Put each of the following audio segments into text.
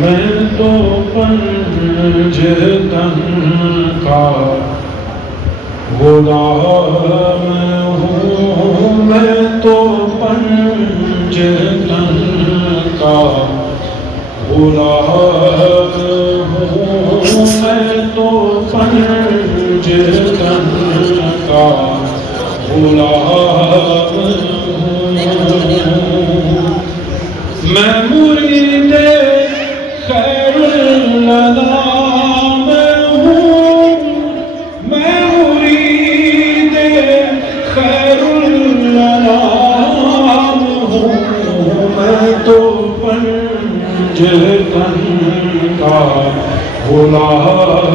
میں تو پنج تن کا غلام ہوں، میں تو پنج تن کا غلام ہوں، میں تو پنج تن کا غلام ہوں، میں مرید خیر الانام ہوں، میں مرید خیر الانام ہوں، میں تو پنج تن کا غلام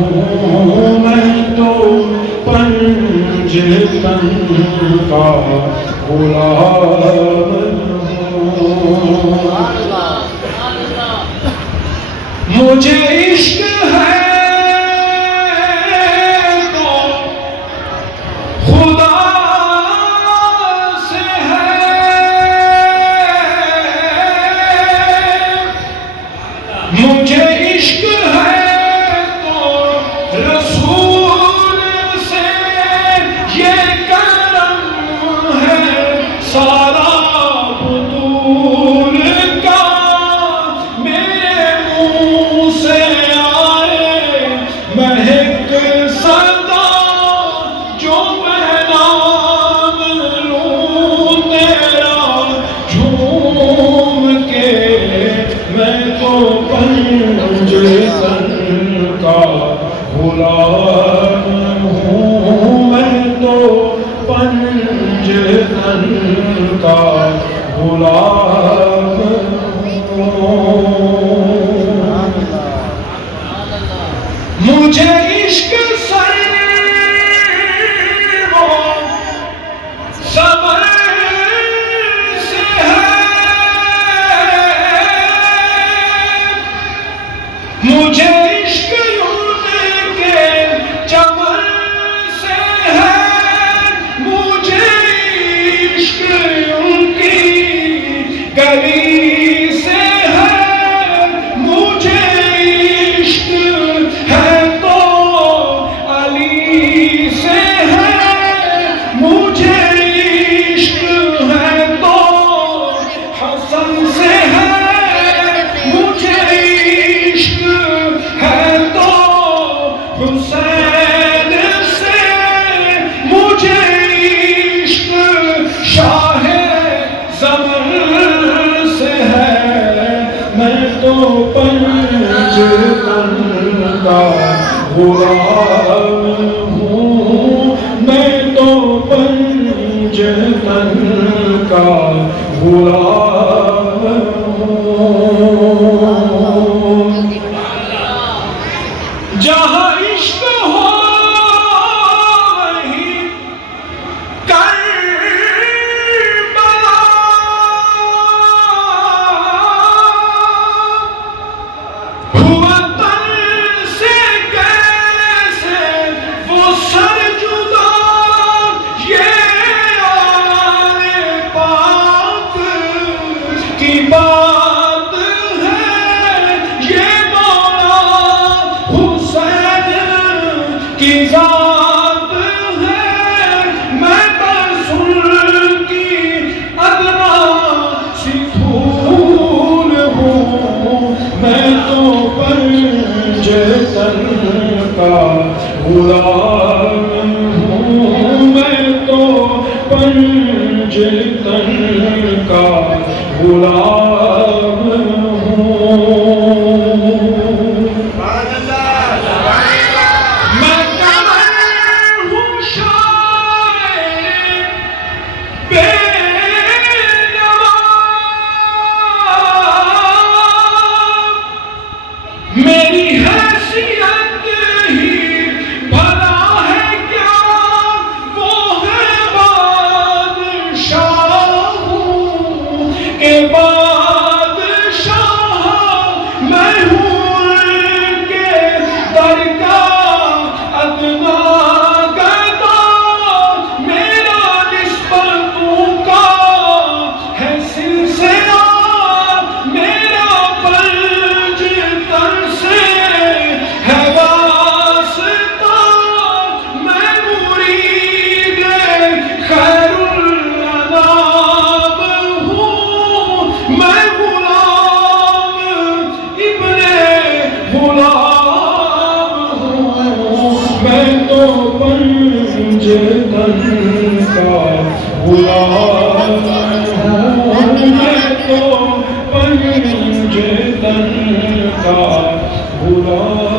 ہوں، میں تو پنج تن کا غلام ہوں۔ مجھے عشق ہے تو خدا سے ہے، مجھے عشق ہے تو رسول سے، یہ کرم ہے سارا بطول کا، میرے منہ سے آئے مہک صدا، جو میں نام لوں تیرا جھوم کے، میں تو پنج تن کا غلام ہوں، میں تو پنج تن کا غلام ہوں۔ مجھے عشق سر و صبر سے ہے، مجھے عشق ان کے چمن سے ہے، مجھے عشق ان کی گلی سے ہے، مجھے عشق ہے تو علی سے ہے، مجھے عشق ہے تو حسن سے ہے، مجھے عشق ہے تو حسین سے، مجھے عشق شاہ زمن سے ہے، میں تو پنج تن کا غلام ہوں، میں تو پنج تن کا غلام ہوں۔ جہاں عشق ہو وہیں کربلا، ہوا تن سے کیسے وہ سر جدا، یہ آل پاک کی بات ہے، یہ مولا حسین کی ذات ہے، میں رسول کی ادنا سی پھول ہوں، میں تو پنج تن کا غلام ہوں، میں تو پنج تن کا غلام ہوں۔ میں قمر ہوں شاعر بے نوا، میری حیثیت ہی بھلا ہے کیا، وہ ہے بادشاہ کے بعد تن کا غلام ہوں، میں تو پنج تن کا غلام